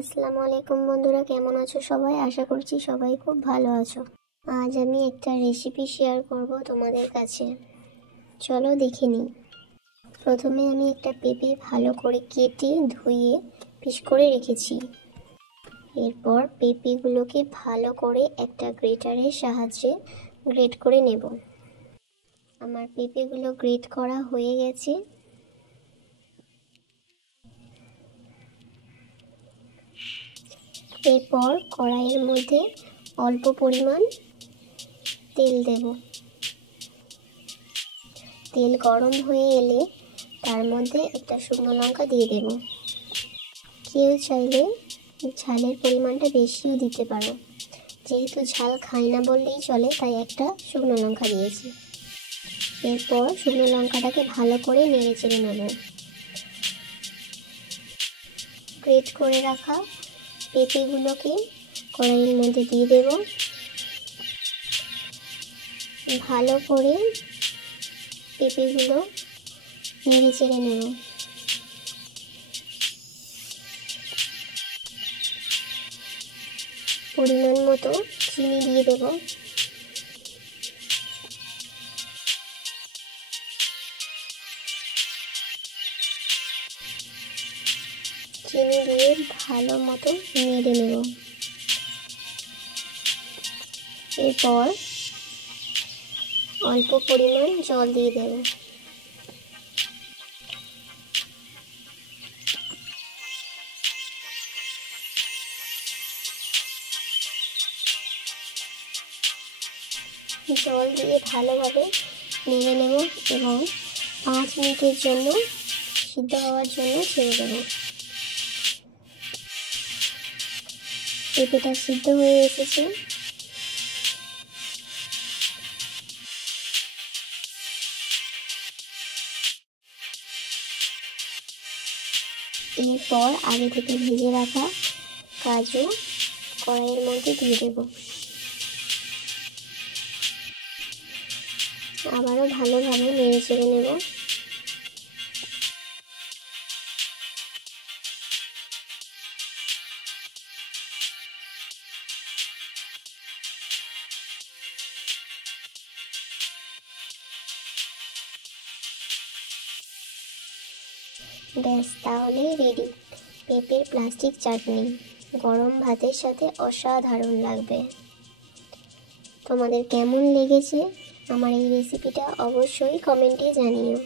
আসসালামু আলাইকুম বন্ধুরা, কেমন আছো সবাই? আশা করছি সবাই খুব ভালো আছো। আজ আমি একটা রেসিপি শেয়ার করব তোমাদের কাছে। চলো দেখে নিই। প্রথমে আমি একটা পেঁপে ভালো করে কেটে ধুয়ে পিস করে রেখেছি। এরপর পেঁপেগুলোকে ভালো করে একটা গ্রেটারের সাহায্যে গ্রেট করে নেব। আমার পেঁপেগুলো গ্রেট করা হয়ে গেছে। এরপর কড়াইয়ের মধ্যে অল্প পরিমাণ তেল দেব। তেল গরম হয়ে এলে তার মধ্যে একটা শুকনো লঙ্কা দিয়ে দেব। কেউ চাইলে ঝালের পরিমাণটা বেশিও দিতে পারো, যেহেতু ঝাল খাই না বললেই চলে তাই একটা শুকনো লঙ্কা দিয়েছি। এরপর শুকনো লঙ্কাটাকে ভালো করে নেড়ে চেড়ে নেব। গ্রেট করে রাখা পেঁপেগুলোকে কড়াইয়ের মধ্যে দিয়ে দেব। ভালো করে পেঁপেগুলো নেড়ে চেড়ে নেব। পরিমাণ মতো চিনি দিয়ে দেব। চিনি দিয়ে ভালো মতো নেড়ে নেব। এরপর অল্প পরিমাণ জল দিয়ে দেব। জল দিয়ে ভালোভাবে নেড়ে নেব এবং 5 মিনিটের জন্য সিদ্ধ হওয়ার জন্য ছেড়ে দেব। পেঁপেটা সিদ্ধ হয়ে এসেছে। এরপর আগে থেকে ভেজে রাখা কাজু কড়াইয়ের মধ্যে দিয়ে দেব। আবারও ভালোভাবে নেড়ে চেড়ে নেব। ব্যাস, তাহলেই রেডি পেঁপের প্লাস্টিক চাটনি। গরম ভাতের সাথে অসাধারণ লাগবে। তোমাদের কেমন লেগেছে আমার এই রেসিপিটা অবশ্যই কমেন্টে জানিও।